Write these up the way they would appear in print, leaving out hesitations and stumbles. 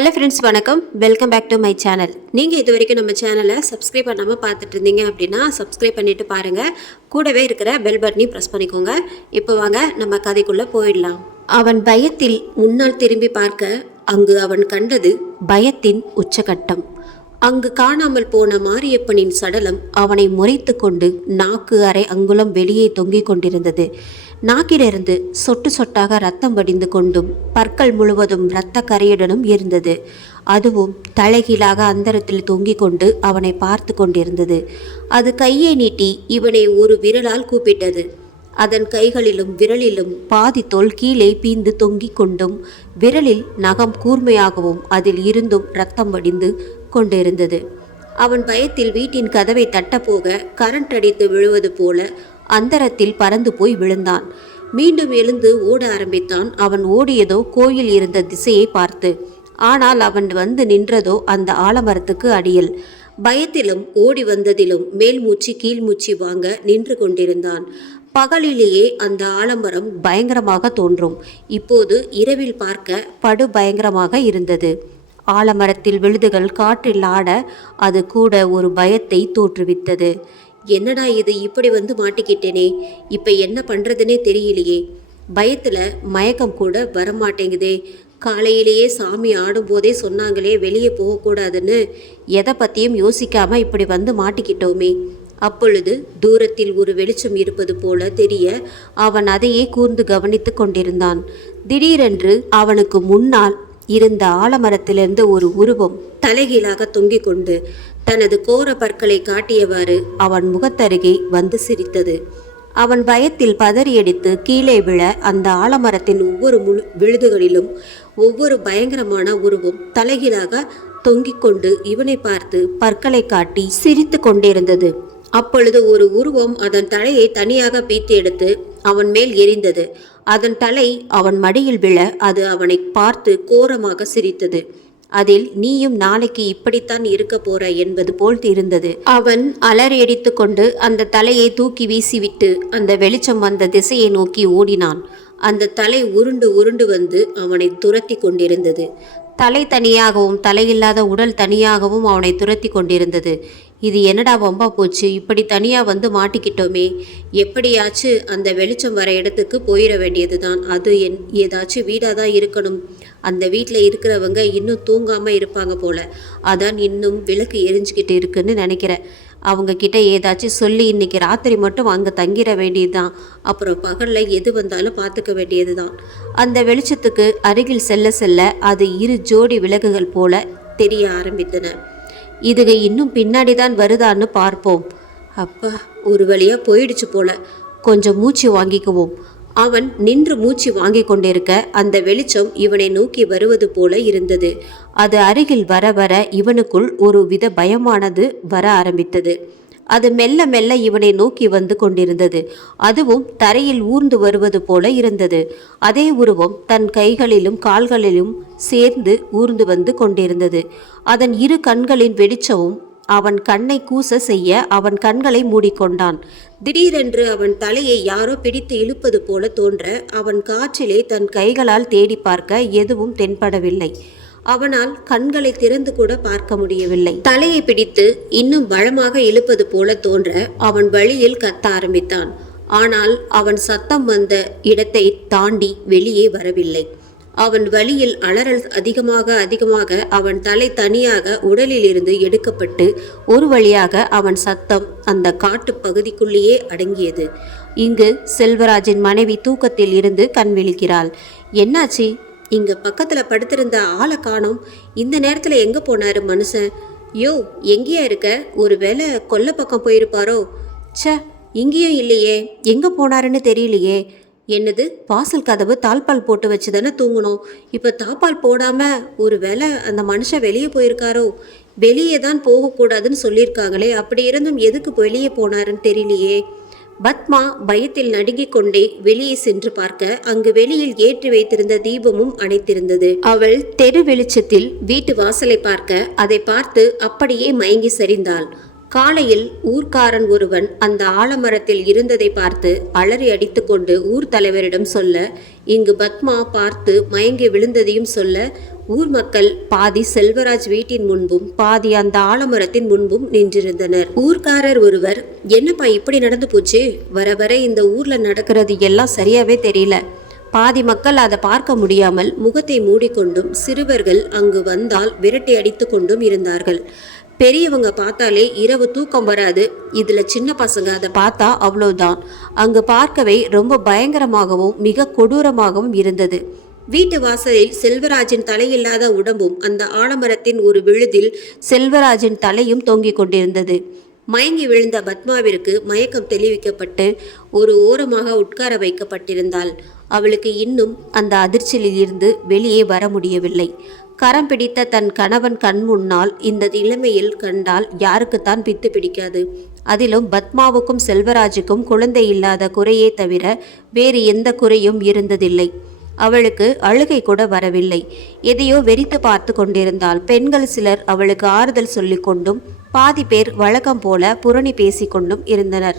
Hello friends, வணக்கம். Welcome back to my channel. நீங்கள் இது வரைக்கும் நம்ம சேனலை சப்ஸ்கிரைப் பண்ணாமல் பார்த்துட்டு இருந்தீங்க அப்படின்னா சப்ஸ்கிரைப் பண்ணிவிட்டு பாருங்கள். கூடவே இருக்கிற பெல் பட்டனையும் ப்ரெஸ் பண்ணிக்கோங்க. இப்போ வாங்க நம்ம கதைக்குள்ளே போயிடலாம். அவன் பயத்தில் முன்னால் திரும்பி பார்க்க அங்கு அவன் கண்டது பயத்தின் உச்சகட்டம். அங்கு காணாமல் போன மாரியப்பனின் சடலம் அவனை முறைத்து கொண்டு நாக்கு அரை அங்குலம் வெளியே தொங்கிக் கொண்டிருந்தது. நாக்கிலிருந்து சொட்டு சொட்டாக ரத்தம் வடிந்து கொண்டும் பற்கள் முழுவதும் இரத்த கரையுடனும் இருந்தது. அதுவும் தலைகீழாக அந்தரத்தில் தொங்கிக் கொண்டு அவனை பார்த்து கொண்டிருந்தது. அது கையை நீட்டி இவனை ஒரு விரலால் கூப்பிட்டது. அதன் கைகளிலும் விரலிலும் பாதி தோல் கீழே பீந்து தொங்கிக் கொண்டும் விரலில் நகம் கூர்மையாகவும் அதில் இருந்தும் இரத்தம் வடிந்து கொண்டிருந்தது. அவன் பயத்தில் வீட்டின் கதவை தட்டப்போக கரண்ட் அடித்து விழுவது போல அந்தரத்தில் பறந்து போய் விழுந்தான். மீண்டும் எழுந்து ஓட ஆரம்பித்தான். அவன் ஓடியதோ கோயில் இருந்த திசையை பார்த்து. ஆனால் அவன் வந்து நின்றதோ அந்த ஆலமரத்துக்கு அடியில். பயத்திலும் ஓடி வந்ததிலும் மேல் மூச்சு கீழ் மூச்சு வாங்க நின்று கொண்டிருந்தான். பகலிலேயே அந்த ஆலமரம் பயங்கரமாக தோன்றும். இப்போது இரவில் பார்க்க படு பயங்கரமாக இருந்தது. ஆலமரத்தில் விழுதுகள் காற்றில் ஆட அது கூட ஒரு பயத்தை தோற்றுவித்தது. என்னடா இது, இப்படி வந்து மாட்டிக்கிட்டேனே, இப்போ என்ன பண்ணுறதுனே தெரியலையே. பயத்தில் மயக்கம் கூட வரமாட்டேங்குதே. காலையிலேயே சாமி ஆடும்போதே சொன்னாங்களே வெளியே போகக்கூடாதுன்னு. எதை பற்றியும் யோசிக்காமல் இப்படி வந்து மாட்டிக்கிட்டோமே. அப்பொழுது தூரத்தில் ஒரு வெளிச்சம் இருப்பது போல தெரிய அவன் அதையே கூர்ந்து கவனித்து கொண்டிருந்தான். திடீரென்று அவனுக்கு முன்னால் இருந்த ஆலமரத்திலிருந்து ஒரு உருவம் தலைகீழாக தொங்கிக் கொண்டு தனது கோர பற்களை காட்டியவாறு அவன் முகத்தருகே வந்து சிரித்தது. அவன் பயத்தில் பதறியடித்து கீழே விழ அந்த ஆலமரத்தின் ஒவ்வொரு விழுதுகளிலும் ஒவ்வொரு பயங்கரமான உருவம் தலைகீழாக தொங்கிக் கொண்டு இவனை பார்த்து பற்களை காட்டி சிரித்து கொண்டிருந்தது. அப்பொழுது ஒரு உருவம் அதன் தலையை தனியாக பீத்து எடுத்து அவன் மேல் எரிந்தது. அதன் தலை அவன் மடியில் விழ அது அவனை பார்த்து கோரமாக சிரித்தது. அதில் நீயும் நாளைக்கு இப்படித்தான் இருக்க போற என்பது போல் இருந்தது. அவன் அலறியடித்து கொண்டு அந்த தலையை தூக்கி வீசிவிட்டு அந்த வெளிச்சம் வந்த திசையை நோக்கி ஓடினான். அந்த தலை உருண்டு உருண்டு வந்து அவனை துரத்தி கொண்டிருந்தது. தலை தனியாகவும் தலையில்லாத உடல் தனியாகவும் அவனை துரத்தி கொண்டிருந்தது. இது என்னடா வம்பா போச்சு, இப்படி தனியாக வந்து மாட்டிக்கிட்டோமே. எப்படியாச்சு அந்த வெளிச்சம் வர இடத்துக்கு போயிட வேண்டியது தான். அது ஏதாச்சும் வீடாக தான் இருக்கணும். அந்த வீட்டில் இருக்கிறவங்க இன்னும் தூங்காமல் இருப்பாங்க போல. அதான் இன்னும் விளக்கு எரிஞ்சுக்கிட்டு இருக்குன்னு நினைக்கிறேன். அவங்க கிட்ட ஏதாச்சும் சொல்லி இன்னைக்கு ராத்திரி மட்டும் அங்கே தங்கிட வேண்டியது தான். அப்புறம் பகலில் எது வந்தாலும் பார்த்துக்க வேண்டியது தான். அந்த வெளிச்சத்துக்கு அருகில் செல்ல செல்ல அது 2 ஜோடி விளக்குகள் போல தெரிய ஆரம்பித்தன. இதுக இன்னும் பின்னாடி தான் வருதான்னு பார்ப்போம். அப்பா, ஒரு வழியாக போயிடுச்சு போல. கொஞ்சம் மூச்சு வாங்கிக்குவோம். அவன் நின்று மூச்சு வாங்கி கொண்டிருக்க அந்த வெளிச்சம் இவனை நோக்கி வருவது போல இருந்தது. அது அருகில் வர வர இவனுக்குள் ஒரு வித பயமானது வர ஆரம்பித்தது. அது மெல்ல மெல்ல இவனை நோக்கி வந்து கொண்டிருந்தது. அதுவும் தரையில் ஊர்ந்து வருவது போல இருந்தது. அதே உருவம் தன் கைகளிலும் கால்களிலும் சேர்ந்து ஊர்ந்து வந்து கொண்டிருந்தது. அதன் 2 கண்களின் வெளிச்சமும் அவன் கண்ணை கூச செய்ய அவன் கண்களை மூடிக்கொண்டான். திடீரென்று அவன் தலையை யாரோ பிடித்து இழுப்பது போல தோன்ற அவன் காற்றிலே தன் கைகளால் தேடி பார்க்க எதுவும் தென்படவில்லை. அவனால் கண்களை திறந்து கூட பார்க்க முடியவில்லை. தலையை பிடித்து இன்னும் பலமாக இழுப்பது போல தோன்ற அவன் வழியில் கத்த ஆரம்பித்தான். ஆனால் அவன் சத்தம் வந்த இடத்தை தாண்டி வெளியே வரவில்லை. அவன் வழியில் அலறல் அதிகமாக அவன் தலை தனியாக உடலில் இருந்து எடுக்கப்பட்டு ஒரு வழியாக அவன் சத்தம் அந்த காட்டு பகுதிக்குள்ளேயே அடங்கியது. இங்கு செல்வராஜின் மனைவி தூக்கத்தில் இருந்து கண் விழிக்கிறாள். என்னாச்சு? இங்க பக்கத்துல படுத்திருந்த ஆளை காணோம். இந்த நேரத்துல எங்க போனாரு மனுஷன்? யோ, எங்கேயா இருக்க? ஒரு வேளை கொல்லை பக்கம் போயிருப்பாரோ? ச்ச, இங்கேயும் இல்லையே. எங்க போனாருன்னு தெரியலையே. என்னது, வாசல் கதவு தாழ்பால் போட்டு வச்சு தானே தூங்கணும். இப்போ தாப்பால் போடாமல் ஒரு வேளை அந்த மனுஷன் வெளியே போயிருக்காரோ? வெளியே தான் போகக்கூடாதுன்னு சொல்லியிருக்காங்களே, அப்படி இருந்தும் எதுக்கு வெளியே போனாருன்னு தெரியலையே. பத்மா பயத்தில் நடுங்கிக் கொண்டே வெளியே சென்று பார்க்க அங்கு வெளியில் ஏற்றி வைத்திருந்த தீபமும் அணைத்திருந்தது. அவள் தெரு வெளிச்சத்தில் வீட்டு வாசலை பார்க்க அதை பார்த்து அப்படியே மயங்கி சரிந்தாள். காலையில் ஊர்க்காரன் ஒருவன் அந்த ஆலமரத்தில் இருந்ததை பார்த்து அலறி அடித்துக்கொண்டு ஊர் தலைவரிடம் சொல்ல, இங்கு பத்மா பார்த்து மயங்கி விழுந்ததையும் சொல்ல, ஊர் மக்கள் பாதி செல்வராஜ் வீட்டின் முன்பும் பாதி அந்த ஆலமரத்தின் முன்பும் நின்றிருந்தனர். ஊர்க்காரர் ஒருவர், என்னப்பா இப்படி நடந்து போச்சு? வர வர இந்த ஊர்ல நடக்கிறது எல்லாம் சரியாவே தெரியல. பாதி மக்கள் அதை பார்க்க முடியாமல் முகத்தை மூடிக்கொண்டும் சிறுவர்கள் அங்கு வந்தால் விரட்டி அடித்து கொண்டும் இருந்தார்கள். பெரியவங்க பார்த்தாலே இரவு தூக்கம் வராது. இதுல சின்ன பசங்க அதை பார்த்தா அவ்வளவுதான். அங்கு பார்க்கவே ரொம்ப பயங்கரமாகவும் மிக கொடூரமாகவும் இருந்தது. வீட்டு வாசலில் செல்வராஜின் தலையில்லாத உடம்பும் அந்த ஆலமரத்தின் ஒரு விழுதில் செல்வராஜின் தலையும் தொங்கிக் கொண்டிருந்தது. மயங்கி விழுந்த பத்மாவிற்கு மயக்கம் தெளிவிக்கப்பட்டு ஒரு ஓரமாக உட்கார வைக்கப்பட்டிருந்தாள். அவளுக்கு இன்னும் அந்த அதிர்ச்சியில் இருந்து வெளியே வர முடியவில்லை. கரம் பிடித்த தன் கணவன் கண் முன்னால் இந்த நிலைமையில் கண்டால் யாருக்குத்தான் பித்து பிடிக்காது? அதிலும் பத்மாவுக்கும் செல்வராஜுக்கும் குழந்தை இல்லாத குறையே தவிர வேறு எந்த குறையும் இருந்ததில்லை. அவளுக்கு அழுகை கூட வரவில்லை. எதையோ வெறித்து பார்த்து கொண்டிருந்தாள். பெண்கள் சிலர் அவளுக்கு ஆறுதல் சொல்லிக்கொண்டும் பாதி பேர் வழக்கம் போல புரணி பேசிக்கொண்டும் இருந்தனர்.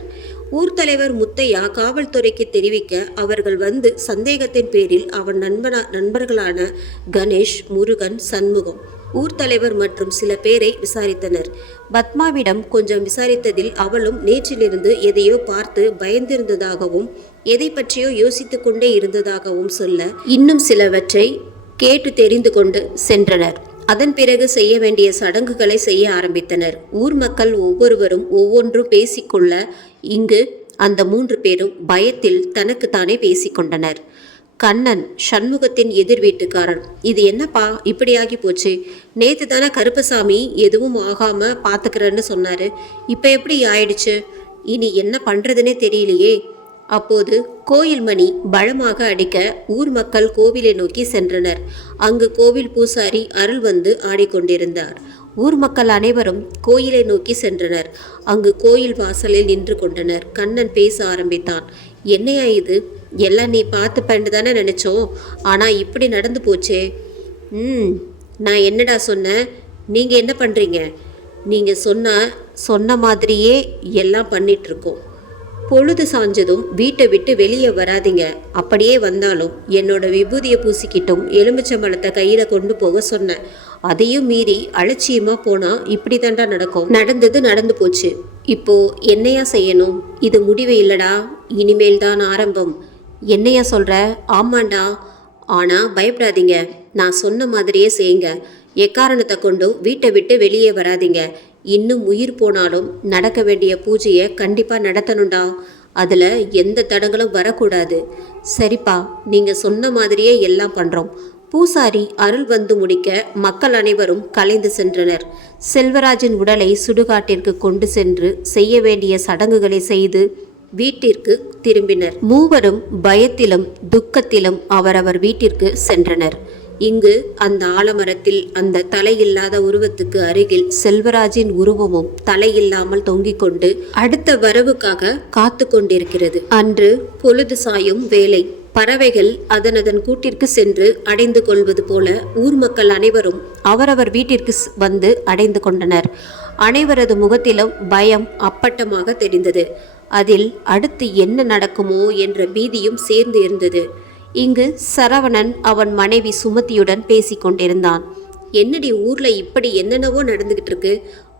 ஊர் தலைவர் முத்தையா காவல்துறைக்கு தெரிவிக்க அவர்கள் வந்து சந்தேகத்தின் பேரில் அவன் நண்பர்களான கணேஷ், முருகன், சண்முகம், ஊர் தலைவர் மற்றும் சில பேரை விசாரித்தனர். பத்மாவிடம் கொஞ்சம் விசாரித்ததில் அவளும் நேற்றிலிருந்து எதையோ பார்த்து பயந்திருந்ததாகவும் எதை பற்றியோ யோசித்து கொண்டே இருந்ததாகவும் சொல்ல, இன்னும் சிலவற்றை கேட்டு தெரிந்து கொண்டு சென்றனர். அதன் பிறகு செய்ய வேண்டிய சடங்குகளை செய்ய ஆரம்பித்தனர். ஊர் மக்கள் ஒவ்வொருவரும் ஒவ்வொன்றும் பேசிக்கொள்ள இங்கு அந்த 3 பேரும் பயத்தில் தனக்குத்தானே பேசிக்கொண்டனர். கண்ணன், சண்முகத்தின் எதிர் வீட்டுக்காரன், இது என்னப்பா இப்படியாகி போச்சு? நேத்து தானே கருப்பசாமி எதுவும் ஆகாம பாத்துக்கிறேன்னு சொன்னாரு, இப்ப எப்படி ஆயிடுச்சு? இனி என்ன பண்றதுன்னே தெரியலையே. அப்போது கோயில் மணி பலமாக அடிக்க ஊர் மக்கள் கோவிலை நோக்கி சென்றனர். அங்கு கோவில் பூசாரி அருள் வந்து ஆடிக்கொண்டிருந்தார். ஊர் மக்கள் அனைவரும் கோயிலை நோக்கி சென்றனர். அங்கு கோயில் வாசலில் நின்று கொண்டனர். கண்ணன் பேச ஆரம்பித்தான். என்னையா இது? எல்லாம் நீ பார்த்து பண்ணு தானே நினைச்சோம், ஆனா இப்படி நடந்து போச்சே. நான் என்னடா சொன்னேன்? நீங்க என்ன பண்றீங்க? நீங்க சொன்ன மாதிரியே எல்லாம் பண்ணிட்டு இருக்கோம். பொழுது சாஞ்சதும் வீட்டை விட்டு வெளியே வராதிங்க. அப்படியே வந்தாலும் என்னோட விபூதியை பூசிக்கிட்டும் எலுமிச்சம்பழத்தை கையில கொண்டு போக சொன்னேன். அதையும் மீறி அலட்சியமா போனா இப்படி தாண்டா நடக்கும். நடந்தது நடந்து போச்சு. இப்போ என்னையா செய்யணும்? இது முடிவு இல்லடா, இனிமேல் தான் ஆரம்பம். என்னையா சொல்ற? ஆமாண்டா, ஆனா பயப்படாதீங்க. நான் சொன்ன மாதிரியே செய்யுங்க. எக்காரணத்தை கொண்டும் வீட்டை விட்டு வெளியே வராதிங்க. இன்னும் உயிர் போனாலும் நடக்க வேண்டிய பூஜையை கண்டிப்பா நடத்தணும்டா. அதுல எந்த தடங்களும் வரக்கூடாது. சரிப்பா, நீங்க சொன்ன மாதிரியே எல்லாம் பண்றோம். பூசாரி அருள் வந்து முடிக்க மக்கள் அனைவரும் கலைந்து சென்றனர். செல்வராஜின் உடலை சுடுகாட்டிற்கு கொண்டு சென்று செய்ய வேண்டிய சடங்குகளை செய்து வீட்டிற்கு திரும்பினர். மூவரும் பயத்திலும் துக்கத்திலும் அவரவர் வீட்டிற்கு சென்றனர். இங்கு அந்த ஆலமரத்தில் அந்த தலையில்லாத உருவத்துக்கு அருகில் செல்வராஜின் உருவமும் தலையில்லாமல் தொங்கிக் கொண்டு அடுத்த வரவுக்காக காத்து கொண்டிருக்கிறது. அன்று பொழுது சாயும் வேலை. பறவைகள் அதனதன் கூட்டிற்கு சென்று அடைந்து கொள்வது போல ஊர் மக்கள் அனைவரும் அவரவர் வீட்டிற்கு வந்து அடைந்து கொண்டனர். அனைவரது முகத்திலும் பயம் அப்பட்டமாக தெரிந்தது. அதில் அடுத்து என்ன நடக்குமோ என்ற பீதியும் சேர்ந்து இருந்தது. இங்கு சரவணன் அவன் மனைவி சுமதியுடன் பேசிக் கொண்டிருந்தான். என்னடி ஊர்ல இப்படி என்னென்னவோ நடந்துகிட்டு இருக்கு.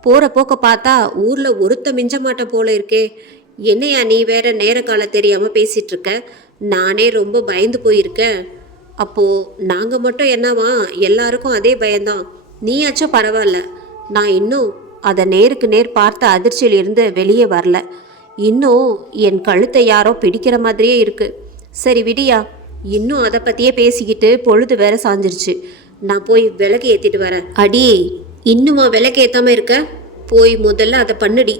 போற போக்க பார்த்தா ஊர்ல ஒருத்த மிஞ்ச மாட்ட போல இருக்கே. என்னையா நீ வேற நேர காலம் தெரியாம பேசிட்டு இருக்க? நானே ரொம்ப பயந்து போயிருக்கேன். அப்போ நாங்க மட்டும் என்னவா? எல்லாருக்கும் அதே பயம்தான். நீயாச்சும் பரவாயில்ல. நான் இன்னும் அதை நேருக்கு நேர் பார்த்த அதிர்ச்சியில் இருந்து வெளியே வரல. இன்னும் என் கழுத்தை யாரோ பிடிக்கிற மாதிரியே இருக்கு. சரி விடியா, இன்னும் அதை பற்றியே பேசிக்கிட்டு பொழுது வேற சாஞ்சிருச்சு. நான் போய் விளக்கு ஏற்றிட்டு வரேன். அடியே, இன்னுமா விளக்கு ஏற்றாமல் இருக்க? போய் முதல்ல அதை பண்ணுடி.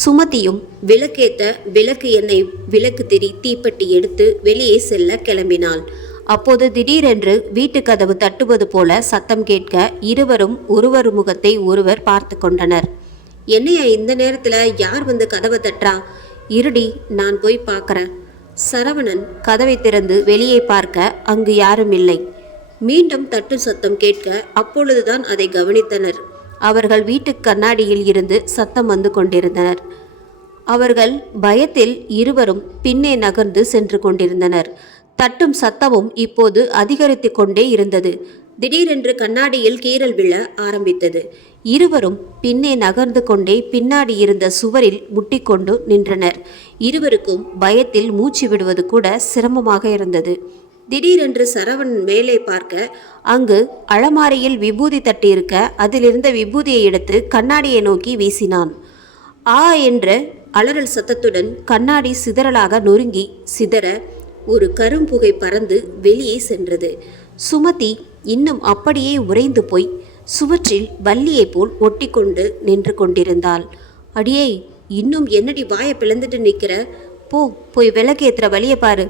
சுமதியும் விளக்கேற்ற விளக்கு எண்ணெய், விளக்கு திரி, தீப்பெட்டி எடுத்து வெளியே செல்ல கிளம்பினாள். அப்போது திடீரென்று வீட்டு கதவு தட்டுவது போல சத்தம் கேட்க இருவரும் ஒருவர் முகத்தை ஒருவர் பார்த்து கொண்டனர். என்னையா இந்த நேரத்தில் யார் வந்து கதவை தட்டுறா? இருடி, நான் போய் பார்க்குறேன். சரவணன் கதவை திறந்து வெளியே பார்க்க அங்கு யாரும் இல்லை. மீண்டும் தட்டு சத்தம் கேட்க அப்பொழுதுதான் அதை கவனித்தனர். அவர்கள் வீட்டு கண்ணாடியில் இருந்து சத்தம் வந்து கொண்டிருந்தனர். அவர்கள் பயத்தில் இருவரும் பின்னே நகர்ந்து சென்று கொண்டிருந்தனர். தட்டும் சத்தமும் இப்போது அதிகரித்து கொண்டே இருந்தது. திடீரென்று கண்ணாடியில் கீறல் விழ ஆரம்பித்தது. இருவரும் பின்னே நகர்ந்து கொண்டே பின்னாடி இருந்த சுவரில் முட்டிக்கொண்டு நின்றனர். இருவருக்கும் பயத்தில் மூச்சு விடுவது கூட சிரமமாக இருந்தது. திடீரென்று சரவணன் மேலே பார்க்க அங்கு அலமாரியில் விபூதி தட்டி இருக்க அதிலிருந்த விபூதியை எடுத்து கண்ணாடியை நோக்கி வீசினான். ஆ என்ற அலறல் சத்தத்துடன் கண்ணாடி சிதறலாக நொறுங்கி சிதற ஒரு கரும்புகை பறந்து வெளியே சென்றது. சுமதி இன்னும் அப்படியே உறைந்து போய் சுவற்றில் வள்ளியை போல் ஒட்டிக்கொண்டு நின்று கொண்டிருந்தாள். அடியே, இன்னும் என்னடி வாயை பிளந்துட்டு நிற்கிற? போய் விளக்கேற்றுற வழியை பாரு.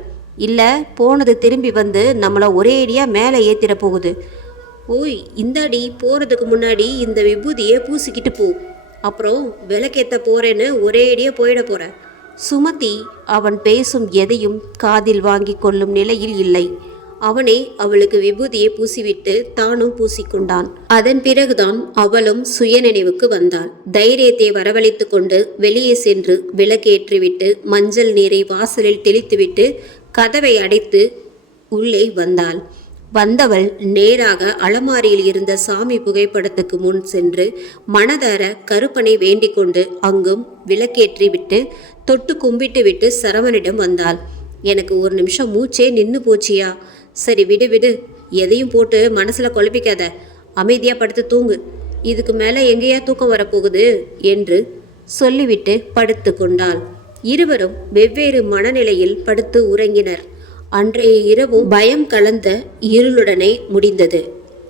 இல்லை போனது திரும்பி வந்து நம்மளை ஒரே அடியாக மேலே ஏற்றிட போகுது. ஓய், இந்தாடி போகிறதுக்கு முன்னாடி இந்த விபூதியை பூசிக்கிட்டு போ. அப்புறம் விளக்கேற்ற போகிறேன்னு ஒரே அடியாக போயிட போகிற. சுமதி அவன் பேசும் எதையும் காதில் வாங்கி கொள்ளும் நிலையில் இல்லை. அவனே அவளுக்கு விபூதியை பூசிவிட்டு தானும் பூசிக்கொண்டான். அதன் பிறகுதான் அவளும் சுயநினைவுக்கு வந்தாள். தைரியத்தை வரவழைத்து கொண்டு வெளியே சென்று விளக்கேற்றிவிட்டு மஞ்சள் நீரை வாசலில் தெளித்துவிட்டு கதவை அடைத்து உள்ளே வந்தாள். வந்தவள் நேராக அலமாரியில் இருந்த சாமி புகைப்படத்துக்கு முன் சென்று மனதார கருப்பனை வேண்டிக் கொண்டு அங்கும் விளக்கேற்றி விட்டு தொட்டு கும்பிட்டு விட்டு சரவணிடம் வந்தாள். எனக்கு ஒரு நிமிஷம் மூச்சே நின்று போச்சியா? சரி விடு, எதையும் போட்டு மனசில் குழப்பிக்காத, அமைதியாக படுத்து தூங்கு. இதுக்கு மேலே எங்கேயா தூக்கம் வரப்போகுது என்று சொல்லிவிட்டு படுத்து கொண்டாள். இருவரும் வெவ்வேறு மனநிலையில் படுத்து உறங்கினர். அன்றைய இரவும் பயம் கலந்த இருளுடனே முடிந்தது.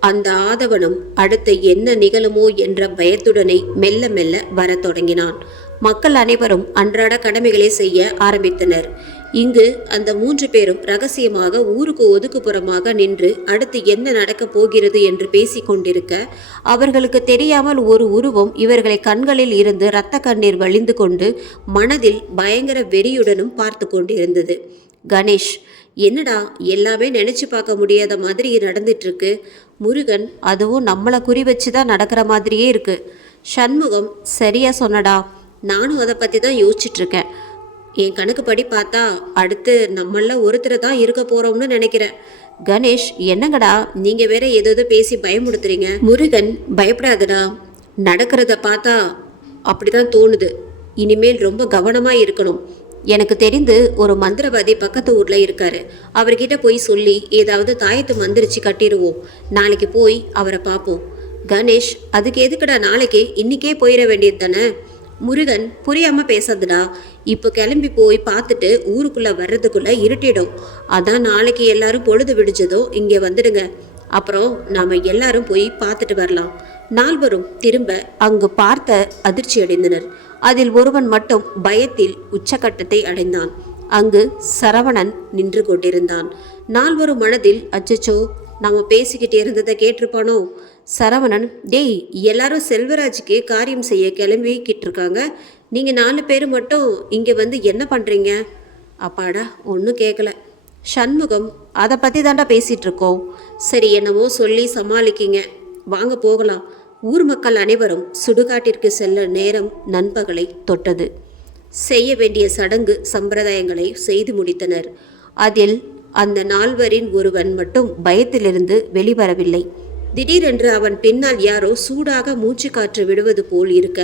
அந்த ஆதவனும் அடுத்து என்ன நிகழுமோ என்ற பயத்துடனே மெல்ல மெல்ல வரத் தொடங்கினான். மக்கள் அனைவரும் அன்றாட கடமைகளை செய்ய ஆரம்பித்தனர். இங்கு அந்த 3 பேரும் ரகசியமாக ஊருக்கு ஒதுக்குப்புறமாக நின்று அடுத்து என்ன நடக்கப் போகிறது என்று பேசிக்கொண்டிருக்க அவர்களுக்கு தெரியாமல் ஒரு உருவம் இவர்களை கண்களில் இருந்து இரத்த கண்ணீர் வழிந்து கொண்டு மனதில் பயங்கர வெறியுடனும் பார்த்து கொண்டிருந்தது. கணேஷ், என்னடா எல்லாமே நினைச்சு பார்க்க முடியாத மாதிரி நடந்துட்டு இருக்கு. முருகன், அதுவும் நம்மளை குறி வச்சு தான் நடக்கிற மாதிரியே இருக்கு. சண்முகம், சரியா சொன்னடா, நானும் அதை பற்றி தான் யோசிச்சுட்டு இருக்கேன். என் கணக்குப்படி பார்த்தா அடுத்து நம்மள ஒருத்தர் தான் இருக்க போறோம்னு நினைக்கிறேன். கணேஷ், என்னங்கடா நீங்க வேற ஏதோ பேசி பயமுடுத்துறீங்க? முருகன், பயப்படாதடா, நடக்கிறத பார்த்தா அப்படிதான் தோணுது. இனிமேல் ரொம்ப கவனமா இருக்கணும். எனக்கு தெரிந்து ஒரு மந்திரவாதி பக்கத்து ஊர்ல இருக்காரு. அவர்கிட்ட போய் சொல்லி ஏதாவது தாயத்தை மந்திரிச்சு கட்டிடுவோம். நாளைக்கு போய் அவரை பார்ப்போம். கணேஷ், அதுக்கு எதுக்குடா நாளைக்கு? இன்னைக்கே போயிட வேண்டியது தானே? முருகன், புரியாம பேசாதுடா. இப்போ கிளம்பி போய் பார்த்துட்டு ஊருக்குள்ள வர்றதுக்குள்ள இருட்டிடும். அதான் நாளைக்கு எல்லாரும் பொழுது விடிஞ்சதோ இங்கே வந்துடுங்க. அப்புறம் நாம எல்லாரும் போய் பார்த்துட்டு வரலாம். நால்வரும் திரும்ப அங்கு பார்த்த அதிர்ச்சி அடைந்தனர். அதில் ஒருவன் மட்டும் பயத்தில் உச்சக்கட்டத்தை அடைந்தான். அங்கு சரவணன் நின்று கொண்டிருந்தான். நால்வரும் மனதில், அச்சச்சோ, நாம பேசிக்கிட்டு இருந்ததை கேட்டிருப்பானோ? சரவணன், டேய், எல்லாரும் செல்வராஜுக்கு காரியம் செய்ய கிளம்பிக்கிட்டு இருக்காங்க. நீங்கள் 4 பேர் மட்டும் இங்கே வந்து என்ன பண்ணுறீங்க? அப்பாடா, ஒன்றும் கேட்கல. சண்முகம், அதை பற்றி தாண்டா பேசிகிட்டு இருக்கோம். சரி, என்னவோ சொல்லி சமாளிக்கிங்க, வாங்க போகலாம். ஊர் மக்கள் அனைவரும் சுடுகாட்டிற்கு செல்ல நேரம் நண்பகலை தொட்டது. செய்ய வேண்டிய சடங்கு சம்பிரதாயங்களை செய்து முடித்தனர். அதில் அந்த 4வரின் ஒருவன் மட்டும் பயத்திலிருந்து வெளிவரவில்லை. திடீரென்று அவன் பின்னால் யாரோ சூடாக மூச்சு காற்று விடுவது போல் இருக்க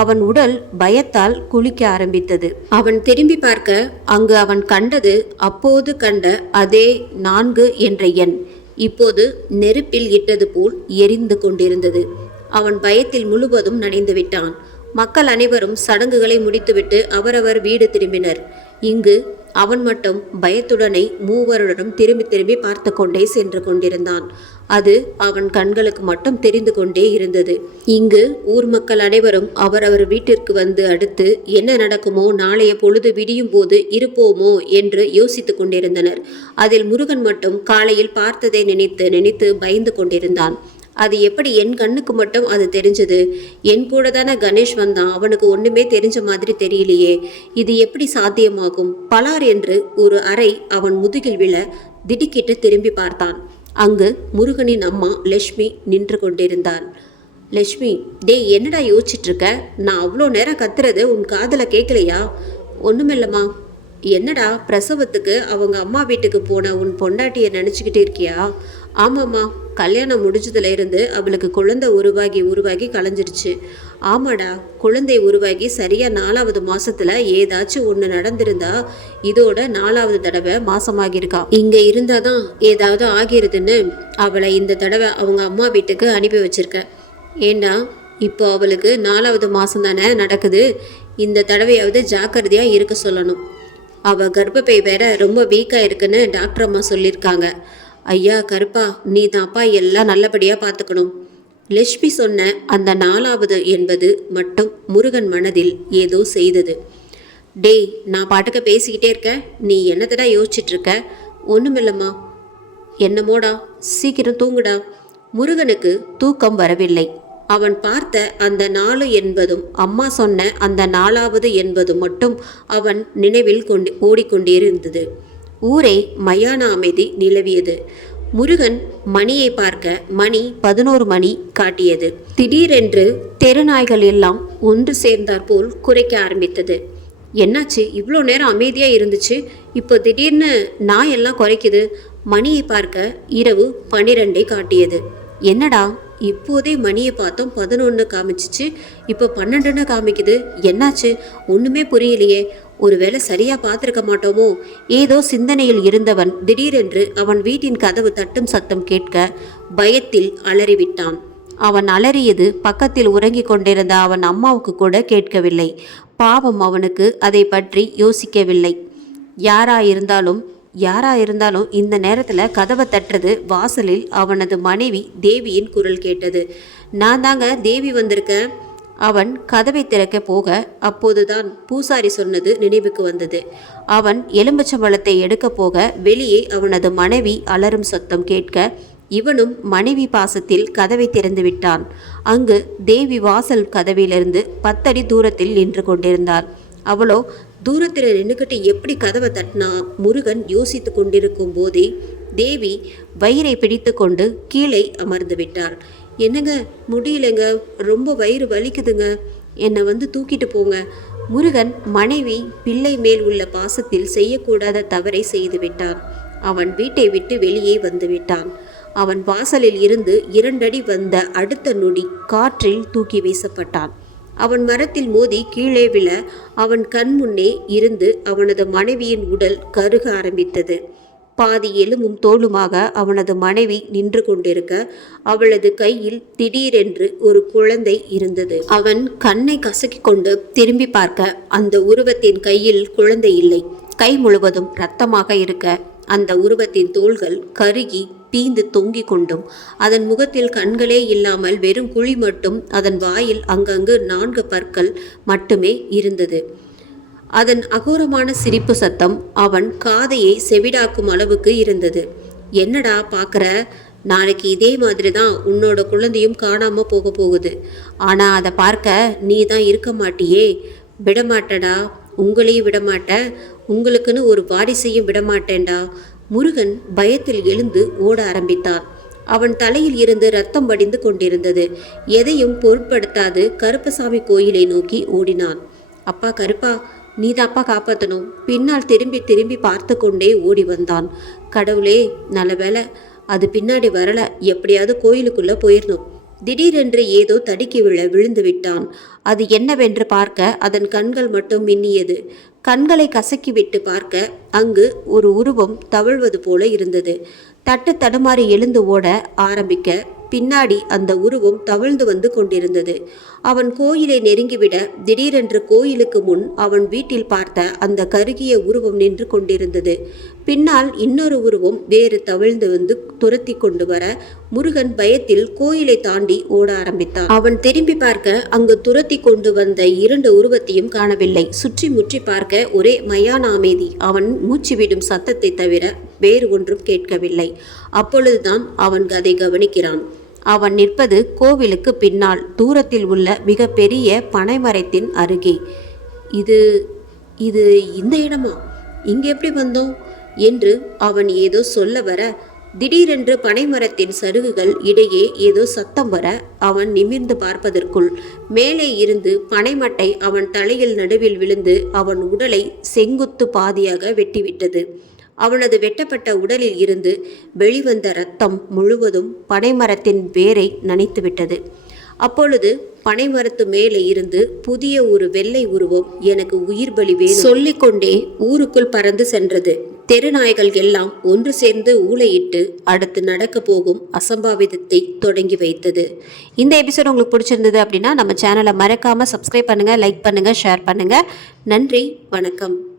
அவன் உடல் பயத்தால் குளிக்க ஆரம்பித்தது. அவன் திரும்பி பார்க்க அங்கு அவன் கண்டது அப்போது கண்ட அதே 4 என்ற எண் இப்போது நெருப்பில் இட்டது போல் எரிந்து கொண்டிருந்தது. அவன் பயத்தில் முழுவதும் நனைந்து விட்டான். மக்கள் அனைவரும் சடங்குகளை முடித்துவிட்டு அவரவர் வீடு திரும்பினர். இங்கு அவன் மட்டும் பயத்துடனே மூவருடனும் திரும்பி திரும்பி பார்த்து கொண்டே சென்று கொண்டிருந்தான். அது அவன் கண்களுக்கு மட்டும் தெரிந்து கொண்டே இருந்தது. இங்கு ஊர் மக்கள் அனைவரும் அவரவர் வீட்டிற்கு வந்து அடுத்து என்ன நடக்குமோ, நாளைய பொழுது விடியும் போது இருப்போமோ என்று யோசித்து கொண்டிருந்தனர். அதில் முருகன் மட்டும் காலையில் பார்த்ததை நினைத்து நினைத்து பயந்து கொண்டிருந்தான். அது எப்படி என் கண்ணுக்கு மட்டும் அது தெரிஞ்சது? என் கூட தானே கணேஷ் வந்தான், அவனுக்கு ஒன்றுமே தெரிஞ்ச மாதிரி தெரியலையே, இது எப்படி சாத்தியமாகும்? பலார் என்று ஒரு அறை அவன் முதுகில் விழ திடுக்கிட்டு திரும்பி பார்த்தான். அங்கு முருகனின் அம்மா லட்சுமி நின்று கொண்டிருந்தாள். லட்சுமி, டேய் என்னடா யோசிச்சுட்டு இருக்க? நான் அவ்வளோ நேரம் கத்துறது உன் காதில் கேட்கலையா? ஒன்றுமில்லம்மா. என்னடா பிரசவத்துக்கு அவங்க அம்மா வீட்டுக்கு போன உன் பொண்டாட்டியை நினச்சிக்கிட்டே இருக்கியா? ஆமாம்மா, கல்யாணம் முடிஞ்சதுல இருந்து அவளுக்கு குழந்தை உருவாகி கலைஞ்சிருச்சு. ஆமாடா, குழந்தை உருவாகி சரியாக 4வது மாதத்தில் ஏதாச்சும் ஒன்று நடந்திருந்தா இதோட 4வது தடவை மாசமாகியிருக்கா. இங்கே இருந்தால் தான் ஏதாவது ஆகிருதுன்னு அவளை இந்த தடவை அவங்க அம்மா வீட்டுக்கு அனுப்பி வச்சிருக்க. ஏண்டா, இப்போ அவளுக்கு 4வது மாதம் தானே நடக்குது. இந்த தடவையாவது ஜாக்கிரதையாக இருக்க சொல்லணும். அவள் கர்ப்பப்பை வேற ரொம்ப வீக்காக இருக்குன்னு டாக்டர் அம்மா சொல்லியிருக்காங்க. ஐயா கருப்பா, நீ தான்ப்பா எல்லாம் நல்லபடியாக பார்த்துக்கணும். லட்சுமி சொன்ன அந்த 4வது என்பது மட்டும் முருகன் மனதில் ஏதோ செய்தது. டேய், நான் பாட்டுக்க பேசிக்கிட்டே இருக்கேன், நீ என்னத்தடா யோசிச்சுட்டு இருக்க? ஒன்றுமில்லம்மா. என்னமோடா, சீக்கிரம் தூங்குடா. முருகனுக்கு தூக்கம் வரவில்லை. அவன் பார்த்த அந்த 4 என்பதும் அம்மா சொன்ன அந்த 4வது என்பதும் மட்டும் அவன் நினைவில் ஓடிக்கொண்டிருந்தது. ஊரே மயான அமைதி நிலவியது. முருகன் மணியை பார்க்க மணி 11 மணி காட்டியது. திடீரென்று தெருநாய்கள் எல்லாம் ஒன்று சேர்ந்தார் போல் குறைக்க ஆரம்பித்தது. என்னாச்சு? இவ்வளோ நேரம் அமைதியாக இருந்துச்சு, இப்போ திடீர்னு நாய் எல்லாம் குறைக்குது. மணியை பார்க்க இரவு 12 காட்டியது. என்னடா, இப்போதே மணியை பார்த்தோம் 11 காமிச்சிச்சு, இப்போ 12 காமிக்குது. என்னாச்சு? ஒன்றுமே புரியலையே. ஒருவேளை சரியா பார்த்துருக்க மாட்டோமோ? ஏதோ சிந்தனையில் இருந்தவன் திடீரென்று அவன் வீட்டின் கதவு தட்டும் சத்தம் கேட்க பயத்தில் அலறிவிட்டான். அவன் அலறியது பக்கத்தில் உறங்கிக் கொண்டிருந்த அவன் அம்மாவுக்கு கூட கேட்கவில்லை. பாவம், அவனுக்கு அதை பற்றி யோசிக்கவில்லை. யாராயிருந்தாலும் இந்த நேரத்தில் கதவை தட்டுறது வாசலில் அவனது மனைவி தேவியின் குரல் கேட்டது. நான் தாங்க தேவி வந்திருக்கேன். அவன் கதவை திறக்க போக அப்போதுதான் பூசாரி சொன்னது நினைவுக்கு வந்தது. அவன் எலும்பச்சம்பழத்தை எடுக்க போக வெளியே அவனது மனைவி அலறும் சத்தம் கேட்க இவனும் மனைவி பாசத்தில் கதவை திறந்து விட்டான். அங்கு தேவி வாசல் கதவிலிருந்து 10 அடி தூரத்தில் நின்று கொண்டிருந்தாள். அவளோ தூரத்தில் நின்றுக்கிட்டு எப்படி கதவை தட்டினா? முருகன் யோசித்து கொண்டிருக்கும் போதே தேவி வயிறை பிடித்து கொண்டு கீழே அமர்ந்து விட்டாள். என்னங்க, முடியலைங்க, ரொம்ப வயிறு வலிக்குதுங்க, என்னை வந்து தூக்கிட்டு போங்க. முருகன் மனைவி பிள்ளை மேல் உள்ள பாசத்தில் செய்யக்கூடாத தவறை செய்து விட்டான். அவன் வீட்டை விட்டு வெளியே வந்து விட்டான். அவன் வாசலில் இருந்து 2 அடி வந்த அடுத்த நொடி காற்றில் தூக்கி வீசப்பட்டான். அவன் மரத்தில் மோதி கீழே விழ அவன் கண் முன்னே இருந்து அவனது மனைவியின் உடல் கருக ஆரம்பித்தது. பாதி எலும்பும் தோலுமாக அவனது மனைவி நின்று கொண்டிருக்க அவளது கையில் திடீரென்று ஒரு குழந்தை இருந்தது. அவன் கண்ணை கசக்கி கொண்டு திரும்பி பார்க்க அந்த உருவத்தின் கையில் குழந்தை இல்லை. கை முழுவதும் இரத்தமாக இருக்க அந்த உருவத்தின் தோள்கள் கருகி பீந்து தொங்கிக் கொண்டும் அதன் முகத்தில் கண்களே இல்லாமல் வெறும் குழி மட்டும், அதன் வாயில் அங்கங்கு 4 பற்கள் மட்டுமே இருந்தது. அதன் அகோரமான சிரிப்பு சத்தம் அவன் காதையை செவிடாக்கும் அளவுக்கு இருந்தது. என்னடா பார்க்குற? நாளைக்கு இதே மாதிரி தான் உன்னோட குழந்தையும் காணாமல் போகுது. ஆனால் அதை பார்க்க நீ தான் இருக்க மாட்டியே. விடமாட்டடா, உங்களையும் விடமாட்ட, உங்களுக்குன்னு ஒரு வாரிசையும் விடமாட்டேன்டா. முருகன் பயத்தில் எழுந்து ஓட ஆரம்பித்தான். அவன் தலையில் இருந்து ரத்தம் வடிந்து கொண்டிருந்தது. எதையும் பொருட்படுத்தாது கருப்பசாமி கோயிலை நோக்கி ஓடினான். அப்பா கருப்பா, நீதாப்பா காப்பாற்றணும். பின்னால் திரும்பி திரும்பி பார்த்து கொண்டே ஓடி வந்தான். கடவுளே, நல்ல வேளை அது பின்னாடி வரல, எப்படியாவது கோயிலுக்குள்ள போயிடணும். திடீரென்று ஏதோ தடுக்கி விழுந்து விட்டான். அது என்னவென்று பார்க்க அதன் கண்கள் மட்டும் மின்னியது. கண்களை கசக்கிவிட்டு பார்க்க அங்கு ஒரு உருவம் தவழ்வது போல இருந்தது. தட்டு தடுமாறி எழுந்து ஓட ஆரம்பிக்க பின்னாடி அந்த உருவம் தவழ்ந்து வந்து கொண்டிருந்தது. அவன் கோயிலை நெருங்கிவிட திடீரென்று கோயிலுக்கு முன் அவன் வீட்டில் பார்த்த அந்த கருகிய உருவம் நின்று கொண்டிருந்தது. பின்னால் இன்னொரு உருவம் வேறு தவழ்ந்து வந்து துரத்தி கொண்டு வர முருகன் பயத்தில் கோயிலை தாண்டி ஓட ஆரம்பித்தான். அவன் திரும்பி பார்க்க அங்கு துரத்தி கொண்டு வந்த 2 உருவத்தையும் காணவில்லை. சுற்றி முற்றி பார்க்க ஒரே மயான அமைதி. அவன் மூச்சு விடும் சத்தத்தை தவிர வேறு ஒன்றும் கேட்கவில்லை. அப்பொழுதுதான் அவன் அதை கவனிக்கிறான். அவன் நிற்பது கோவிலுக்கு பின்னால் தூரத்தில் உள்ள மிக பெரிய பனைமரத்தின் அருகே. இது இது இந்த இடமா? இங்கே எப்படி வந்தோம் என்று அவன் ஏதோ சொல்ல வர திடீரென்று பனைமரத்தின் சருகுகள் இடையே ஏதோ சத்தம் வர அவன் நிமிர்ந்து பார்ப்பதற்குள் மேலே இருந்து பனைமட்டை அவன் தலையில் நடுவில் விழுந்து அவன் உடலை செங்குத்து பாதியாக வெட்டிவிட்டது. அவனது வெட்டப்பட்ட உடலில் இருந்து வெளிவந்த இரத்தம் முழுவதும் பனைமரத்தின் வேரை நனைத்துவிட்டது. அப்பொழுது பனைமரத்து மேலே இருந்து புதிய ஒரு வெள்ளை உருவம் எனக்கு உயிர் பலி வேணும் சொல்லிக்கொண்டே ஊருக்குள் பறந்து சென்றது. தெருநாய்கள் எல்லாம் ஒன்று சேர்ந்து ஊளையிட்டு அடுத்து நடக்க போகும் அசம்பாவிதத்தை தொடங்கி வைத்தது. இந்த எபிசோட் உங்களுக்கு பிடிச்சிருந்தது அப்படின்னா நம்ம சேனலை மறக்காம சப்ஸ்கிரைப் பண்ணுங்க, லைக் பண்ணுங்க, ஷேர் பண்ணுங்க. நன்றி, வணக்கம்.